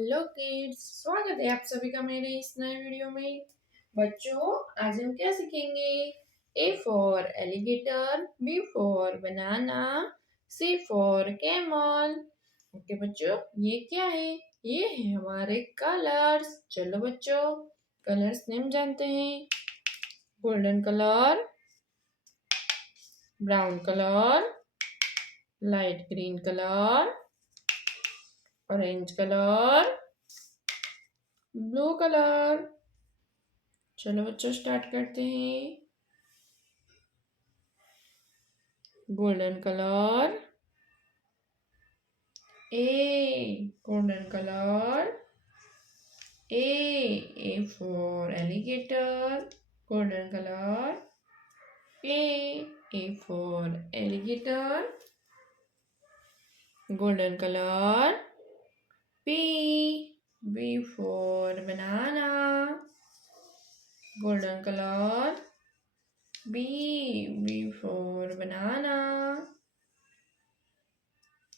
Hello kids, स्वागत है आप सभी का मेरे इस नए वीडियो में। बच्चों, आज हम क्या सीखेंगे? A for alligator, B for banana, C for camel. Okay बच्चों, ये क्या है? ये है हमारे कलर्स। चलो बच्चों, कलर्स नेम जानते हैं। Golden colour, brown colour, light green colour, orange colour, blue colour. चलो बच्चों, स्टार्ट करते हैं। Golden colour, A golden colour, A for alligator, golden colour, A for alligator, golden colour, B for banana, golden colour, B for banana,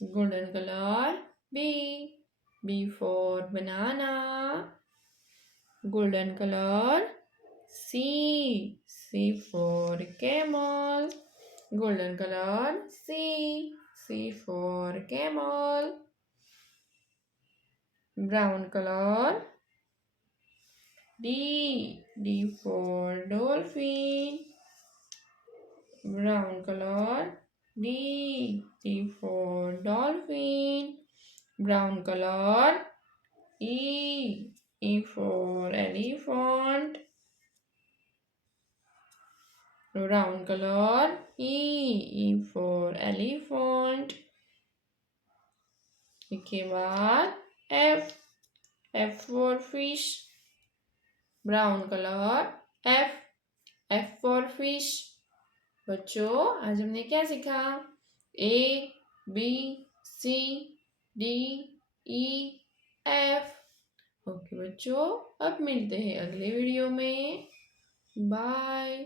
golden color, B for banana, golden color, C for camel, golden color, C for camel, brown color, D for dolphin, brown color, D for dolphin, brown color, E for elephant, brown color, E for elephant. इसके बाद F for fish, brown color, F for fish. बच्चों, आज हमने क्या सीखा? A B C D E F। Okay बच्चों, अब मिलते हैं अगले वीडियो में। बाय।